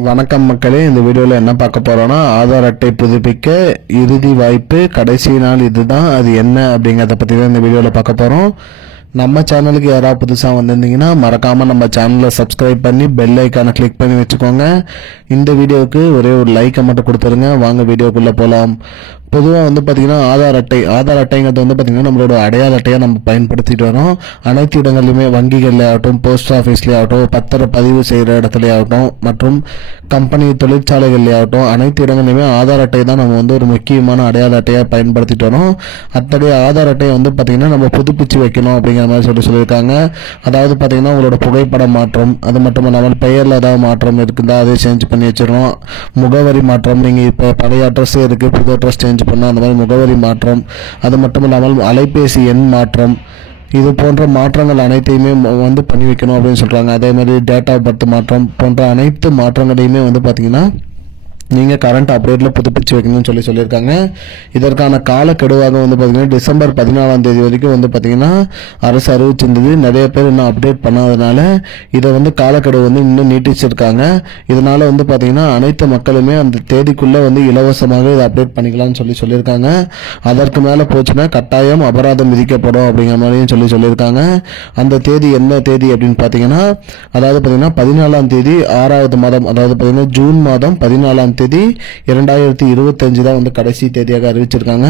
வணக்கம் மக்களே, இந்த வீடியோவில் என்ன பார்க்க போறோம்னா ஆதார் அட்டை புதுப்பிக்க இறுதி வாய்ப்பு, கடைசி நாள் இதுதான். அது என்ன அப்படிங்கறத பத்தி தான் இந்த வீடியோவில் பார்க்க போறோம். நம்ம சேனலுக்கு யாராவது புதுசாக வந்திருந்தீங்கன்னா மறக்காம நம்ம சேனலை சப்ஸ்கிரைப் பண்ணி பெல் ஐக்கானை கிளிக் பண்ணி வச்சுக்கோங்க. இந்த வீடியோவுக்கு ஒரே ஒரு லைக்கை மட்டும் கொடுத்துருங்க. வாங்க வீடியோக்குள்ள போகலாம். பொதுவாக பார்த்தீங்கன்னா ஆதார் அட்டைங்கிறது பார்த்தீங்கன்னா நம்மளோட அடையாள அட்டையை நம்ம பயன்படுத்திட்டு வரோம். அனைத்து இடங்களிலுமே வங்கிகளில் ஆகட்டும், போஸ்ட் ஆஃபீஸ்லேயே ஆகட்டும், பத்திர பதிவு செய்கிற இடத்துலையே ஆகட்டும், மற்றும் கம்பெனி தொழிற்சாலைகள்லேயே ஆகட்டும், அனைத்து இடங்களிலுமே ஆதார் அட்டை தான் நம்ம ஒரு முக்கியமான அடையாள அட்டையை பயன்படுத்திட்டு வரோம். அத்தகைய ஆதார் அட்டையை பார்த்தீங்கன்னா நம்ம புதுப்பிச்சு வைக்கணும் அப்படிங்கிற மாதிரி சொல்லியிருக்காங்க. அதாவது பார்த்தீங்கன்னா உங்களோட புகைப்படம் மாற்றம், அது மட்டும் இல்லாமல் பெயரில் ஏதாவது மாற்றம் இருக்குதா அதை சேஞ்ச் பண்ணி வச்சிடணும். முகவரி மாற்றம், நீங்கள் இப்போ பழைய அட்ரஸே இருக்குது, புது அட்ரஸ் சேஞ்ச் பண்ண அந்த மாதிரி முகவரி மாற்றம், அது மட்டும் இல்லாமல் அலைபேசி எண் மாற்றம், இது போன்ற மாற்றங்கள் அனைத்தையுமே பண்ணி வைக்கணும் அப்படின்னு சொல்றாங்க. அதே மாதிரி டேட் ஆஃப் பர்த் மாற்றம் போன்ற அனைத்து மாற்றங்களையுமே பார்த்தீங்கன்னா நீங்க கரண்ட் அப்டேட்ல புதுப்பிச்சு வைக்கணும்னு சொல்லியிருக்காங்க. இதற்கான காலக்கெடுவாக பார்த்தீங்கன்னா டிசம்பர் 14ஆம் தேதி வரைக்கும் பார்த்தீங்கன்னா அரசு அறிவிச்சிருந்தது. நிறைய பேர் இன்னும் அப்டேட் பண்ணாதனால இதை காலக்கெடு இன்னும் நீட்டிச்சிருக்காங்க. இதனால பார்த்தீங்கன்னா அனைத்து மக்களுமே அந்த தேதிக்குள்ள இலவசமாக இதை அப்டேட் பண்ணிக்கலாம்னு சொல்லியிருக்காங்க. அதற்கு மேல போச்சுன்னா கட்டாயம் அபராதம் விதிக்கப்படும் அப்படிங்கிற மாதிரியும் சொல்லியிருக்காங்க. அந்த தேதி என்ன தேதி அப்படின்னு பார்த்தீங்கன்னா, அதாவது பார்த்தீங்கன்னா 14ஆம் தேதி 6வது மாதம், அதாவது பார்த்தீங்கன்னா ஜூன் மாதம் 14ஆம் தேதி 2025 தான் கடைசி தேதியாக அறிவிச்சிருக்காங்க.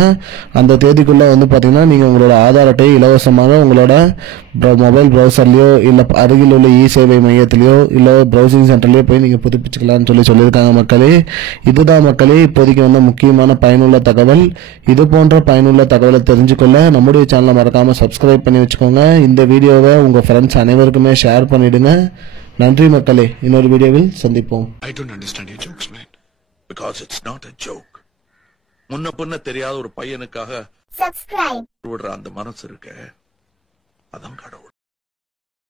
அந்த தேதிக்குள்ள பார்த்தீங்கன்னா நீங்க உங்களோட ஆதார் அட்டையை இலவசமாக உங்களோட மொபைல் பிரவுசர்லயோ இல்ல அருகில் உள்ள இ சேவை மையத்திலயோ இல்ல பிரவுசிங் சென்டர்லயோ போய் நீங்க புதுப்பிச்சுக்கலாம்னு சொல்லியிருக்காங்க. மக்களே, இதுதான் மக்களே இப்போதைக்கு முக்கியமான பயனுள்ள தகவல். இது போன்ற பயனுள்ள தகவலை தெரிஞ்சுக்கொள்ள நம்முடைய சேனலை மறக்காம சப்ஸ்கிரைப் பண்ணி வச்சுக்கோங்க. இந்த வீடியோவை உங்க ஃப்ரெண்ட்ஸ் அனைவருக்குமே ஷேர் பண்ணிடுங்க. நன்றி மக்களே, இன்னொரு வீடியோவில் சந்திப்போம். I don't understand your jokes, man. Because it's not a joke. முன்ன பின்ன தெரியாத ஒரு பையனுக்காக subscribe விடுற அந்த மனசு இருக்க, அதான் கடவுள்.